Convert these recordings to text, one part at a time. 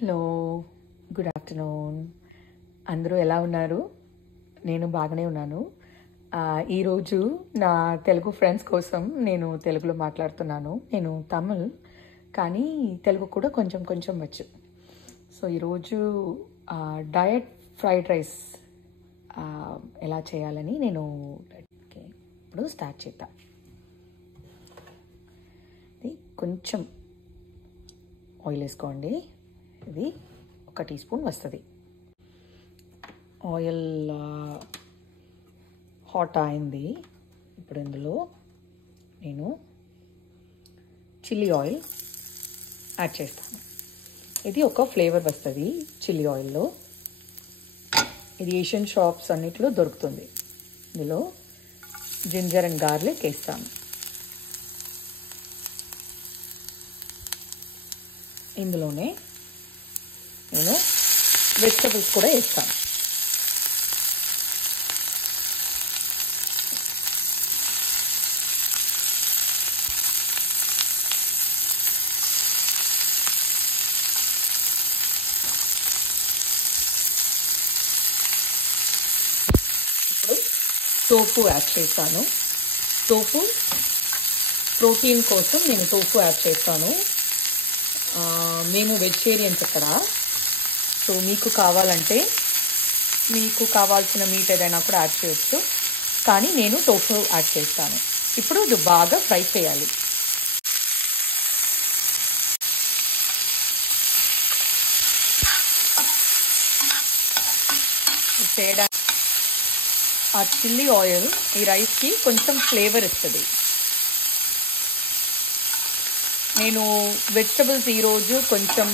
Hello, good afternoon. అందరూ ఎలా ఉన్నారు? నేను బాగానే ఉన్నాను. ఈరోజు నా తెలుగు ఫ్రెండ్స్ కోసం నేను తెలుగులో మాట్లాడుతున్నాను. నేను తమిళ్, కానీ తెలుగు కూడా కొంచెం కొంచెం వచ్చు. సో ఈరోజు డయట్ ఫ్రైడ్ రైస్ ఎలా చేయాలని నేను ఇప్పుడు స్టార్ట్ చేద్దాం. ఇది కొంచెం ఆయిల్ వేసుకోండి. ఇది 1 టీ స్పూన్ వస్తుంది. ఆయిల్ హాట్ అయింది. ఇప్పుడు ఇందులో నేను చిల్లీ ఆయిల్ యాడ్ చేస్తాను. ఇది ఒక ఫ్లేవర్ వస్తుంది చిల్లీ ఆయిల్లో. ఇది ఏషియన్ షాప్స్ అన్నిటిలో దొరుకుతుంది. ఇందులో జింజర్ అండ్ గార్లిక్ వేస్తాను. ఇందులోనే నేను వెజిటబుల్స్ కూడా వేస్తాను. ఇప్పుడు టోఫు యాడ్ చేస్తాను. టోఫు ప్రోటీన్ కోసం నేను టోఫు యాడ్ చేస్తాను. మేము వెజిటేరియన్స్ ఇక్కడ. సో మీకు కావాలంటే మీకు కావాల్సిన మీట్ ఏదైనా కూడా యాడ్ చేయొచ్చు, కానీ నేను టోఫు యాడ్ చేస్తాను. ఇప్పుడు ఇది బాగా ఫ్రై చేయాలి. చేయడానికి ఆ చిల్లీ ఆయిల్ ఈ రైస్కి కొంచెం ఫ్లేవర్ ఇస్తుంది. నేను వెజిటబుల్స్ ఈరోజు కొంచెం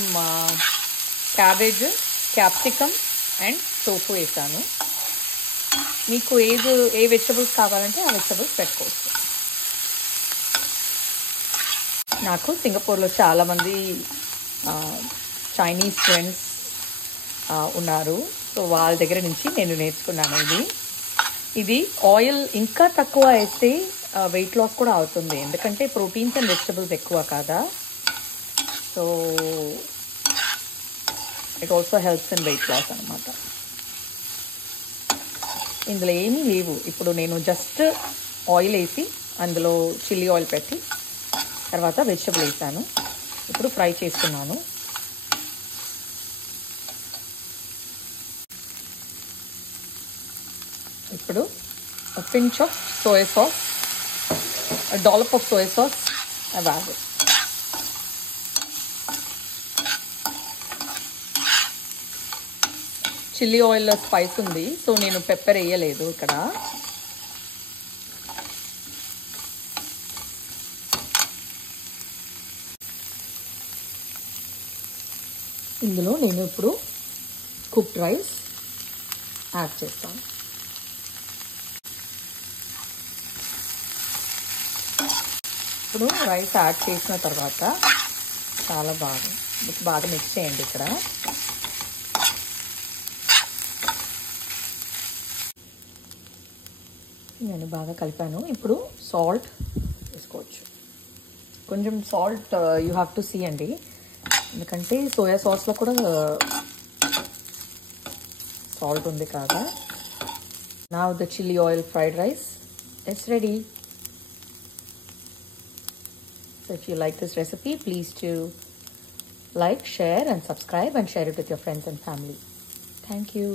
క్యాబేజ్, క్యాప్సికమ్ అండ్ టోఫు వేసాను. మీకు ఏ వెజిటబుల్స్ కావాలంటే ఆ వెజిటబుల్స్ పెట్టుకోవచ్చు. నాకు సింగపూర్లో చాలామంది చైనీస్ ఫ్రెండ్స్ ఉన్నారు. సో వాళ్ళ దగ్గర నుంచి నేను నేర్చుకున్నాను. ఇది ఆయిల్ ఇంకా తక్కువ వేస్తే వెయిట్ లాస్ కూడా అవుతుంది, ఎందుకంటే ప్రోటీన్స్ అండ్ వెజిటబుల్స్ ఎక్కువ కదా. So it also helps in weight loss అనమాట. ఇందులో ఏమీ లేవు. ఇప్పుడు నేను జస్ట్ ఆయిల్ వేసి అందులో చిల్లీ ఆయిల్ పెట్టి తర్వాత వెజిటబుల్ వేసాను. ఇప్పుడు ఫ్రై చేస్తున్నాను. ఇప్పుడు pinch of soya sauce, dollop of soy sauce I've added. Chilli ఆయిల్లో స్పైస్ ఉంది, సో నేను పెప్పర్ వేయలేదు ఇక్కడ. ఇందులో నేను ఇప్పుడు కుక్డ్ రైస్ యాడ్ చేస్తాను. ఇప్పుడు రైస్ యాడ్ చేసిన తర్వాత చాలా బాగా మిక్స్ చేయండి. ఇక్కడ నేను బాగా కలిపాను. ఇప్పుడు సాల్ట్ వేసుకోవచ్చు. కొంచెం salt you have to see అండి, ఎందుకంటే సోయా సాస్లో కూడా సాల్ట్ ఉంది కదా. Now the chilli oil fried rice is ready. So if you like this recipe, please do like, share and subscribe and share it with your friends and family. Thank you.